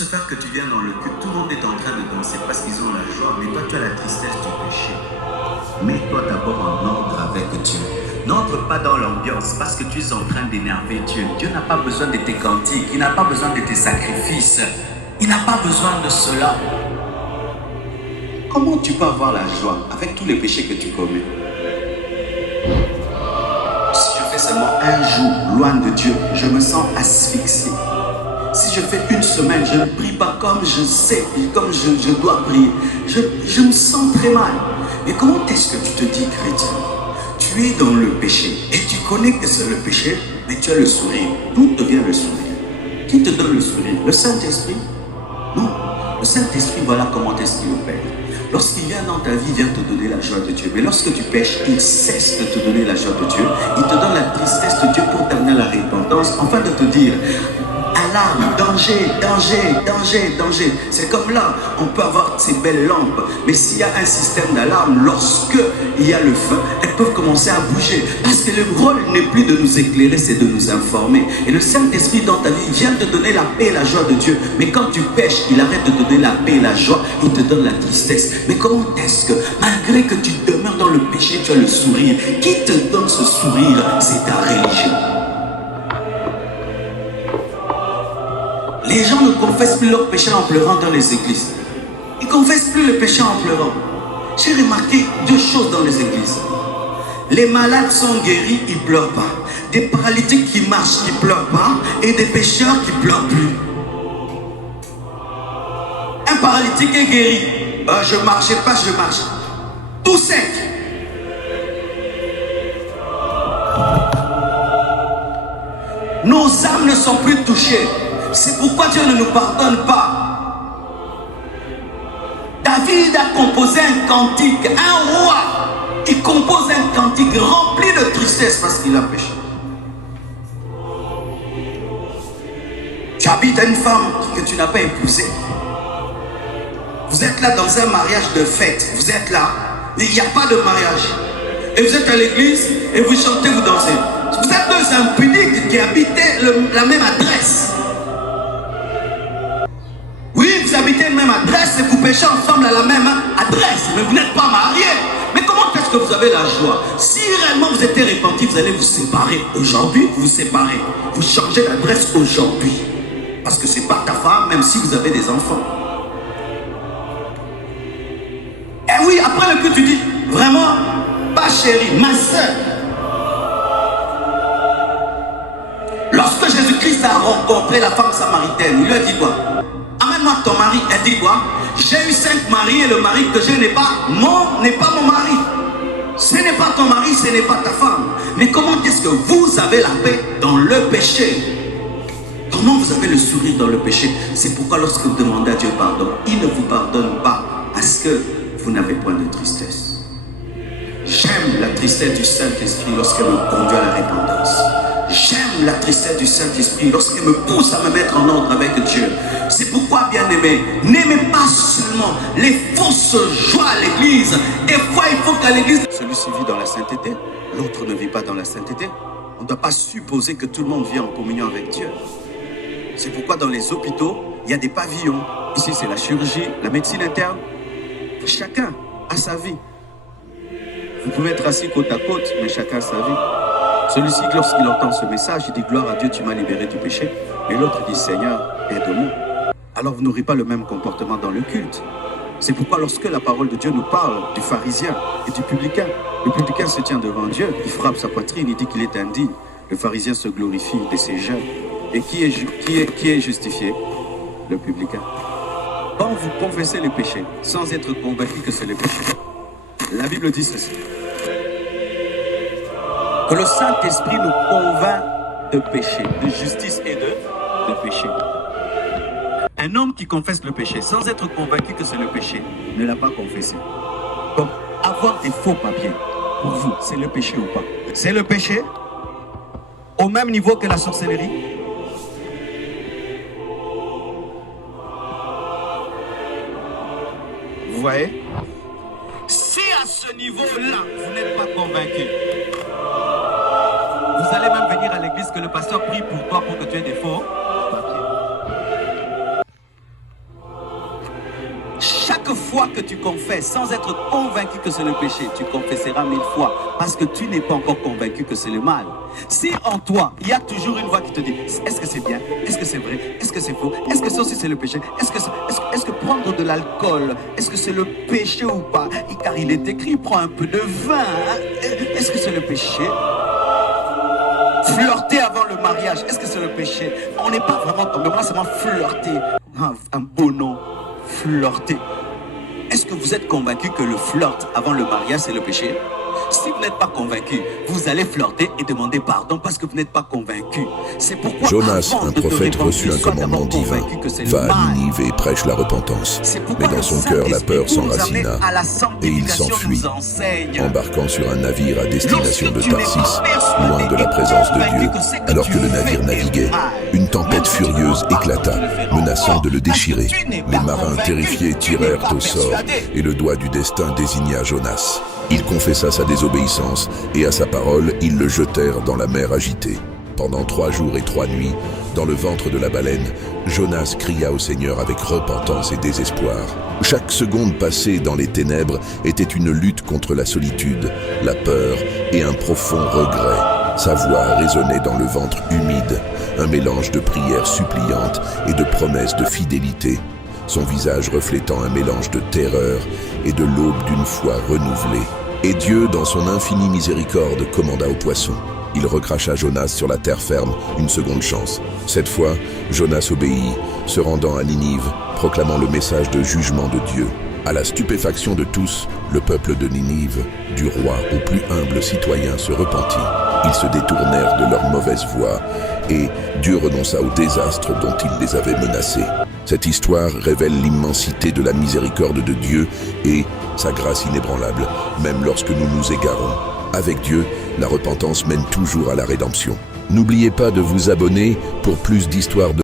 se faire que tu viens dans le culte, tout le monde est en train de danser parce qu'ils ont la joie, mais toi tu as la tristesse du péché. Mets-toi d'abord en ordre avec Dieu. N'entre pas dans l'ambiance parce que tu es en train d'énerver Dieu. Dieu n'a pas besoin de tes cantiques, il n'a pas besoin de tes sacrifices. Il n'a pas besoin de cela. Comment tu peux avoir la joie avec tous les péchés que tu commets? Si je fais seulement un jour loin de Dieu, je me sens asphyxié. Si je fais une semaine, je ne prie pas comme je sais, comme je dois prier. Je me sens très mal. Mais comment est-ce que tu te dis chrétien? Tu es dans le péché et tu connais que c'est le péché, mais tu as le sourire. D'où te vient le sourire? Qui te donne le sourire? Le Saint-Esprit? Non. Le Saint-Esprit, voilà comment est-ce qu'il opère. Lorsqu'il vient dans ta vie, il vient te donner la joie de Dieu. Mais lorsque tu pêches, il cesse de te donner la joie de Dieu. Il te donne la tristesse de Dieu pour t'amener à la repentance, afin de te dire: alarme, danger, danger, danger, danger. C'est comme là, on peut avoir ces belles lampes, mais s'il y a un système d'alarme, lorsque il y a le feu, elles peuvent commencer à bouger. Parce que le rôle n'est plus de nous éclairer, c'est de nous informer. Et le Saint-Esprit dans ta vie vient te donner la paix et la joie de Dieu. Mais quand tu pêches, il arrête de te donner la paix et la joie, il te donne la tristesse. Mais comment est-ce que, malgré que tu demeures dans le péché, tu as le sourire? Qui te donne ce sourire? C'est ta religion. Les gens ne confessent plus leurs péchés en pleurant dans les églises. Ils ne confessent plus le péché en pleurant. J'ai remarqué deux choses dans les églises. Les malades sont guéris, ils ne pleurent pas. Des paralytiques qui marchent, qui ne pleurent pas. Et des pécheurs qui ne pleurent plus. Un paralytique est guéri. Je ne marchais pas, je marche. Tout sec. Nos âmes ne sont plus touchées. C'est pourquoi Dieu ne nous pardonne pas. David a composé un cantique, un roi. Il compose un cantique rempli de tristesse parce qu'il a péché. Tu habites à une femme que tu n'as pas épousée. Vous êtes là dans un mariage de fête. Vous êtes là, il n'y a pas de mariage. Et vous êtes à l'église et vous chantez, vous dansez. Vous êtes deux impudiques qui habitaient la même adresse. Vous habitez la même adresse et vous péchez ensemble à la même adresse, mais vous n'êtes pas mariés. Mais comment est-ce que vous avez la joie? Si réellement vous êtes repenti, vous allez vous séparer aujourd'hui, vous vous séparez. Vous changez d'adresse aujourd'hui. Parce que ce n'est pas ta femme, même si vous avez des enfants. Et oui, après le culte, tu dis, vraiment, pas chérie, ma soeur. Lorsque Jésus-Christ a rencontré la femme samaritaine, il lui a dit quoi? Amène-moi ton mari. Elle dit quoi? J'ai eu 5 maris et le mari que j'ai n'est pas mon mari. Ce n'est pas ton mari, ce n'est pas ta femme. Mais comment est-ce que vous avez la paix dans le péché? Comment vous avez le sourire dans le péché? C'est pourquoi lorsque vous demandez à Dieu pardon, il ne vous pardonne pas parce que vous n'avez point de tristesse. J'aime la tristesse du Saint-Esprit lorsqu'elle me conduit à la repentance. J'aime la tristesse du Saint-Esprit lorsqu'elle me pousse à me mettre en ordre avec Dieu. C'est pourquoi, bien-aimés, n'aimez pas seulement les fausses joies à l'église. Des fois, il faut qu'à l'église, celui-ci vit dans la sainteté, l'autre ne vit pas dans la sainteté. On ne doit pas supposer que tout le monde vit en communion avec Dieu. C'est pourquoi dans les hôpitaux, il y a des pavillons. Ici, c'est la chirurgie, la médecine interne. Chacun a sa vie. Vous pouvez être assis côte à côte, mais chacun a sa vie. Celui-ci, lorsqu'il entend ce message, il dit: gloire à Dieu, tu m'as libéré du péché. Et l'autre dit: Seigneur, aide-moi. Alors vous n'aurez pas le même comportement dans le culte. C'est pourquoi lorsque la parole de Dieu nous parle du pharisien et du publicain, le publicain se tient devant Dieu, il frappe sa poitrine, il dit qu'il est indigne. Le pharisien se glorifie de ses jeûnes. Et qui est justifié? Le publicain. Quand vous confessez le péché sans être convaincu que c'est le péché, la Bible dit ceci: que le Saint-Esprit nous convainc de péché, de justice et de péché. Un homme qui confesse le péché sans être convaincu que c'est le péché ne l'a pas confessé. Donc, avoir des faux papiers, pour vous, c'est le péché ou pas? C'est le péché au même niveau que la sorcellerie? Vous voyez? Si à ce niveau-là, vous n'êtes pas convaincu, vous allez même venir à l'église que le pasteur prie pour toi pour que tu aies des faux papiers. Chaque fois que tu confesses sans être convaincu que c'est le péché, tu confesseras 1000 fois parce que tu n'es pas encore convaincu que c'est le mal. Si en toi, il y a toujours une voix qui te dit, est-ce que c'est bien? Est-ce que c'est vrai? Est-ce que c'est faux? Est-ce que ça aussi c'est le péché? Est-ce que prendre de l'alcool, est-ce que c'est le péché ou pas? Et car il est écrit, prends un peu de vin. Est-ce que c'est le péché? Flirter avant le mariage, est-ce que c'est le péché? On n'est pas vraiment tombé, moi c'est vraiment flirter. Un beau nom, flirter. Est-ce que vous êtes convaincu que le flirt avant le mariage c'est le péché? Si vous n'êtes pas convaincu, vous allez flirter et demander pardon parce que vous n'êtes pas convaincu. C'est pourquoi Jonas, un prophète, reçut un commandement divin. Va à Ninive et prêche la repentance. Mais dans son cœur, la peur s'enracina et il s'enfuit, embarquant sur un navire à destination de Tarsis, loin de la présence de Dieu. Alors que le navire naviguait, une tempête furieuse éclata, menaçant de le déchirer. Les marins terrifiés tirèrent au sort et le doigt du destin désigna Jonas. Il confessa sa désobéissance et à sa parole, ils le jetèrent dans la mer agitée. Pendant 3 jours et 3 nuits, dans le ventre de la baleine, Jonas cria au Seigneur avec repentance et désespoir. Chaque seconde passée dans les ténèbres était une lutte contre la solitude, la peur et un profond regret. Sa voix résonnait dans le ventre humide, un mélange de prières suppliantes et de promesses de fidélité. Son visage reflétant un mélange de terreur et de l'aube d'une foi renouvelée. Et Dieu, dans son infinie miséricorde, commanda aux poissons. Il recracha Jonas sur la terre ferme, une seconde chance. Cette fois, Jonas obéit, se rendant à Ninive, proclamant le message de jugement de Dieu. À la stupéfaction de tous, le peuple de Ninive, du roi au plus humble citoyen, se repentit. Ils se détournèrent de leur mauvaise voie et Dieu renonça au désastre dont il les avait menacés. Cette histoire révèle l'immensité de la miséricorde de Dieu et sa grâce inébranlable, même lorsque nous nous égarons. Avec Dieu, la repentance mène toujours à la rédemption. N'oubliez pas de vous abonner pour plus d'histoires de